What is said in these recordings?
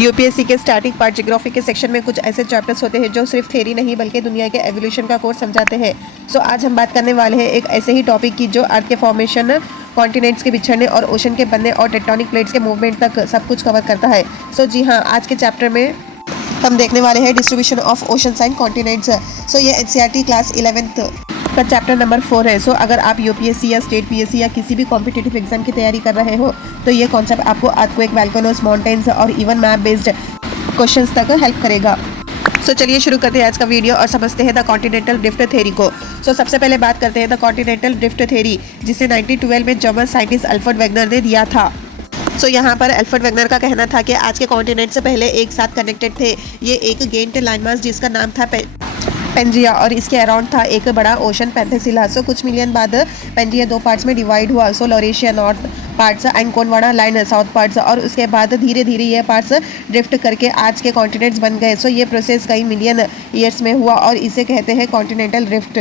UPSC के static part geography के section में कुछ ऐसे चैप्टर्स होते हैं जो सिर्फ थ्योरी नहीं बल्कि दुनिया के एवोल्यूशन का कोर्स समझाते हैं। सो आज हम बात करने वाले हैं एक ऐसे ही टॉपिक की जो अर्थ के फॉर्मेशन, कॉन्टिनेंट्स के बिछड़ने और ओशन के बनने और टेक्टोनिक प्लेट्स के मूवमेंट तक सब कुछ कवर करता है। सो जी हाँ, आज के चैप्टर में हम देखने वाले हैं distribution of oceans and continents. So ये एनसीईआरटी क्लास 11th का चैप्टर नंबर 4 है। सो अगर आप यूपीएससी या स्टेट पीएससी या किसी भी कॉम्पिटिटिव एग्जाम की तैयारी कर रहे हो तो ये कॉन्सेप्ट आपको अर्थक्वेक, वोल्केनोज, माउंटेन्स और इवन मैप बेस्ड क्वेश्चंस तक हेल्प करेगा। सो चलिए शुरू करते हैं आज का वीडियो और समझते हैं द कॉन्टिनेंटल ड्रिफ्ट थ्योरी को। सो सबसे पहले बात करते हैं द कॉन्टिनेंटल ड्रिफ्ट थ्योरी, जिसे 1912 में जर्मन साइंटिस्ट अल्फ्रेड वेगनर ने दिया था। सो यहाँ पर अल्फ्रेड वेगनर का कहना था कि आज के कॉन्टिनेंट से पहले एक साथ कनेक्टेड थे। ये एक गेंट लैंडमास जिसका नाम था पेंजिया और इसके अराउंड था एक बड़ा ओशन पेंथेसिला। सो कुछ मिलियन बाद पेंजिया दो पार्ट्स में डिवाइड हुआ। So Laurasia north parts and Gondwana line south parts, और उसके बाद धीरे धीरे ये पार्ट्स ड्रिफ्ट करके आज के कॉन्टिनेंट्स बन गए। सो ये प्रोसेस कई मिलियन ईयर्स में हुआ और इसे कहते हैं कॉन्टिनेंटल ड्रिफ्ट।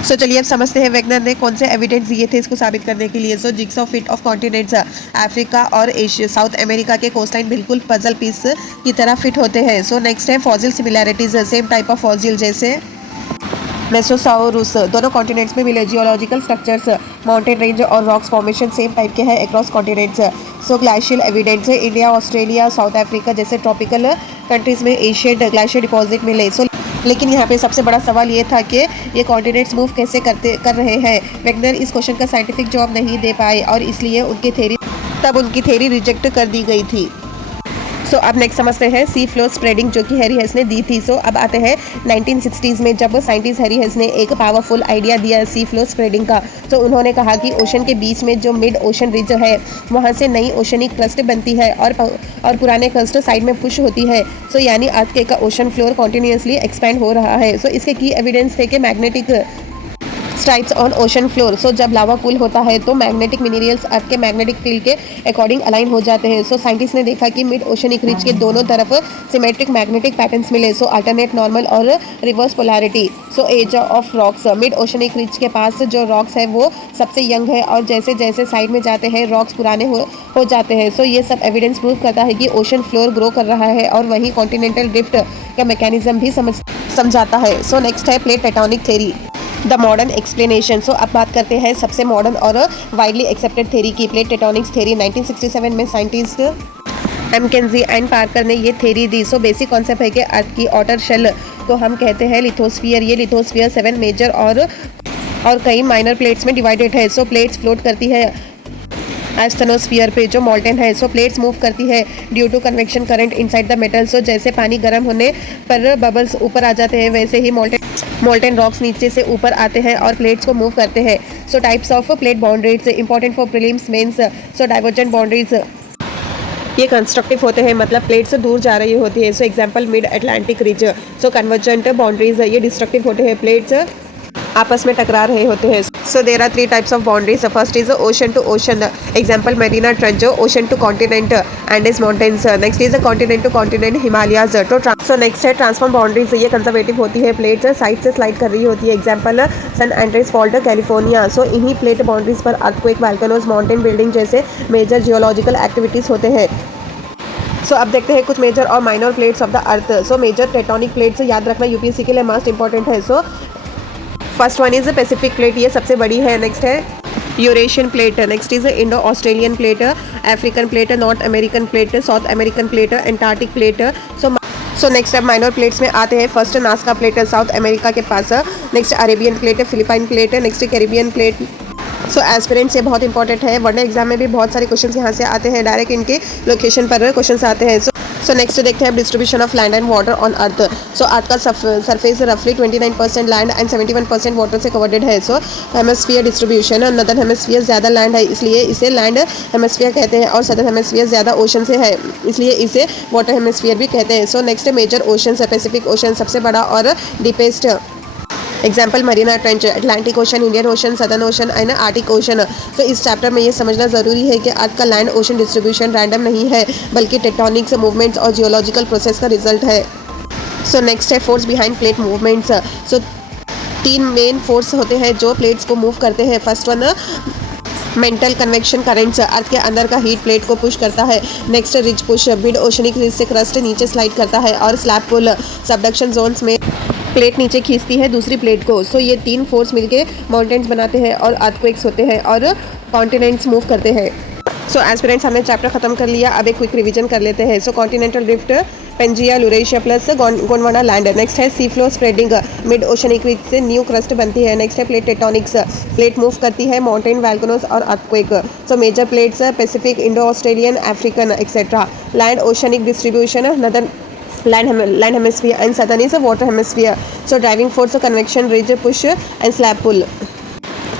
सो चलिए अब समझते हैं वेगनर ने कौन से एविडेंस दिए थे इसको साबित करने के लिए। So jigsaw fit of continents, Africa और एशिया, साउथ अमेरिका के कोस्टलाइन बिल्कुल पजल पीस की तरह फिट होते हैं। सो नेक्स्ट है fossil similarities, same type of fossil जैसे मेसोसाउरुस दोनों कॉन्टिनेंट्स में मिले। जियोलॉजिकल स्ट्रक्चर्स, माउंटेन रेंज और रॉक्स फॉर्मेशन सेम टाइप के हैं across continents. So glacial evidence है, इंडिया, ऑस्ट्रेलिया, साउथ अफ्रीका जैसे ट्रॉपिकल कंट्रीज में एशियन ग्लेशियर डिपॉजिट मिले। सो लेकिन यहाँ पे सबसे बड़ा सवाल ये था कि ये कॉन्टिनेंट्स मूव कैसे कर रहे हैं। वेगनर इस क्वेश्चन का साइंटिफिक जवाब नहीं दे पाए और इसलिए उनकी थ्योरी रिजेक्ट कर दी गई थी। सो अब नेक्स्ट समझते हैं सी फ्लोर स्प्रेडिंग, जो कि हैरी हेस ने दी थी। सो अब आते हैं 1960s में, जब साइंटिस्ट हैरी हेस ने एक पावरफुल आइडिया दिया सी फ्लोर स्प्रेडिंग का। तो उन्होंने कहा कि ओशन के बीच में जो मिड ओशन रिज है वहाँ से नई ओशनिक क्रस्ट बनती है और पुराने क्रस्ट साइड में पुश होती है। सो यानी अर्थ का ओशन फ्लोर कॉन्टिन्यूसली एक्सपैंड हो रहा है। सो इसके की एविडेंस थे कि magnetic stripes on ocean floor. So जब लावा कूल होता है तो मैग्नेटिक मिनरल्स अर्थ के मैग्नेटिक फील्ड के अकॉर्डिंग अलाइन हो जाते हैं। सो साइंटिस्ट ने देखा कि मिड ओशनिक रिज के दोनों तरफ सिमेट्रिक मैग्नेटिक पैटर्न्स मिले। सो अल्टरनेट नॉर्मल और reverse polarity. So age of rocks, mid oceanic ridge के पास जो रॉक्स है वो सबसे यंग है और जैसे जैसे साइड में जाते हैं रॉक्स पुराने हो जाते हैं। सो ये सब एविडेंस प्रूव करता है कि ओशन फ्लोर ग्रो कर रहा है और वहीं कॉन्टिनेंटल ड्रिफ्ट का मैकेनिज्म भी समझाता है। सो नेक्स्ट है plate tectonic theory, the modern explanation. So अब बात करते हैं सबसे मॉडर्न और वाइडली एक्सेप्टेड थ्योरी की, प्लेट टेक्टोनिक्स थ्योरी। 1967 में साइंटिस्ट मैकेंजी एंड पार्कर ने ये थ्योरी दी। सो बेसिक कॉन्सेप्ट है कि अर्थ की आउटर शेल को हम कहते हैं लिथोस्फीयर। ये लिथोस्फीयर 7 मेजर और कई माइनर प्लेट्स में डिवाइडेड है। सो प्लेट्स फ्लोट करती है एस्थेनोस्फीयर पे जो मॉल्टेन है। सो प्लेट्स मूव करती है due to convection current inside the metal. So जैसे पानी गर्म होने पर बबल्स ऊपर आ जाते हैं वैसे ही मोल्टेन रॉक्स नीचे से ऊपर आते हैं और प्लेट्स को मूव करते हैं। So types of plate boundaries important for prelims mains. So divergent boundaries ये कंस्ट्रक्टिव होते हैं, मतलब प्लेट्स दूर जा रही होती है। So example mid Atlantic ridge. So convergent boundaries ये डिस्ट्रक्टिव होते हैं, प्लेट्स आपस में टकरा रहे होते हैं। So there are 3 types of boundaries. First is ocean to ocean, example Mariana trench. Ocean to continent Andes mountains. Next is continent to continent Himalayas. So next है ट्रांसफॉर्म बाउंड्रीज, ये कंजर्वेटिव होती है, प्लेट्स साइड से slide कर रही होती है, example San Andreas fault California. So इन्हीं प्लेट बाउंड्रीज पर अर्थक्वेक, वोल्केनोज, माउंटेन बिल्डिंग जैसे मेजर जियोलॉजिकल एक्टिविटीज होते हैं। सो अब देखते हैं कुछ मेजर और minor plates of the earth. So major tectonic plates याद रखना यूपीएससी के लिए मस्ट इंपॉर्टेंट है। So first one is Pacific plate, ये सबसे बड़ी है। नेक्स्ट है Eurasian plate. Next is Indo Australian plate, African plate, north American plate, south American plate, Antarctic plate. So next अब माइनर प्लेट्स में आते हैं। First Nazca plate south America के पास। Next Arabian plate, Philippine plate, next Caribbean plate. So aspirants ये बहुत important है, वरना एग्जाम में भी बहुत सारे क्वेश्चंस यहाँ से आते हैं, डायरेक्ट इनके लोकेशन पर क्वेश्चंस आते हैं। सो नेक्स्ट देखते हैं distribution of land and water on earth. So earth का सरफेस रफली 29% लैंड एंड 71% वाटर से कवर्डेड है। सो हेमिस्फीयर डिस्ट्रीब्यूशन, नदर्न हेमिस्फीयर ज़्यादा लैंड है इसलिए इसे लैंड हेमिस्फीयर कहते हैं और सदर्न हेमिस्फीयर ज़्यादा ओशन से है इसलिए इसे वाटर हेमिस्फीयर भी कहते हैं। So next major ocean, Pacific ocean सबसे बड़ा और deepest, example Mariana trench, Atlantic ocean, Indian ocean, southern ocean and Arctic ocean. So इस चैप्टर में ये समझना ज़रूरी है कि अर्थ का लैंड ओशन डिस्ट्रीब्यूशन रैंडम नहीं है बल्कि टेक्टोनिक्स मूवमेंट्स और जियोलॉजिकल प्रोसेस का रिजल्ट है। सो नेक्स्ट है force behind plate movements. So 3 main force होते हैं जो प्लेट्स को मूव करते हैं। First one mantle convection currents earth के अंदर का हीट प्लेट को पुश करता है। Next ridge push mid oceanic ridge से क्रस्ट नीचे स्लाइड करता है और स्लैब पुल सबडक्शन जोन्स में प्लेट नीचे खींचती है दूसरी प्लेट को। सो ये तीन फोर्स मिलके माउंटेन्स बनाते हैं और अर्थक्वेक्स होते हैं और कॉन्टिनेंट्स मूव करते हैं। सो एस्पिरेंट्स हमने चैप्टर खत्म कर लिया, अब एक क्विक रिवीजन कर लेते हैं। So continental drift Pangaea Laurasia plus Gondwana land. Next है sea floor spreading mid oceanic ridge से न्यू क्रस्ट बनती है। नेक्स्ट है प्लेट टेक्टोनिक्स, प्लेट मूव करती है माउंटेन वैल्कनोस और earthquake. So major plates Pacific Indo Australian African etcetera. Land oceanic distribution northern land hemisphere and southern is a water hemisphere. So driving force convection ridge push and slab pull.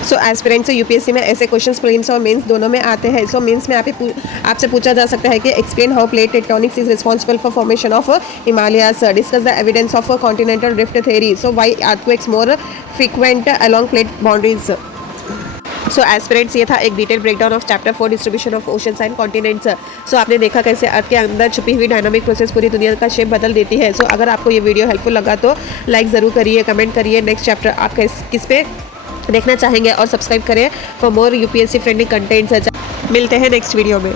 So aspirant से UPSC में ऐसे questions prelims और mains दोनों में आते हैं। सो mains में आपसे पूछा जा सकता है कि explain how plate tectonics is responsible for formation of Himalayas, discuss the evidence of continental drift theory, so why earthquakes more frequent along plate boundaries. So aspirants ये था एक detail breakdown of chapter 4 distribution of oceans and continents. So आपने देखा कैसे अर्थ के अंदर छुपी हुई डायनामिक प्रोसेस पूरी दुनिया का शेप बदल देती है। सो अगर आपको ये वीडियो हेल्पफुल लगा तो लाइक ज़रूर करिए, कमेंट करिए नेक्स्ट चैप्टर आप किस पे देखना चाहेंगे और सब्सक्राइब करें for more UPSC friendly contents. मिलते हैं नेक्स्ट वीडियो में।